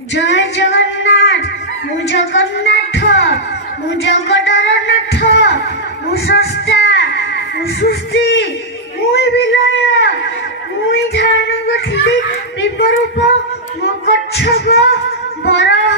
जय जगन्नाथ मु जगन्नाथ मु जगदरनाथ मु स्रष्टा मु सृष्टि मुई विलय मुई धारण करथिली विश्वरूप मो कच्छप बर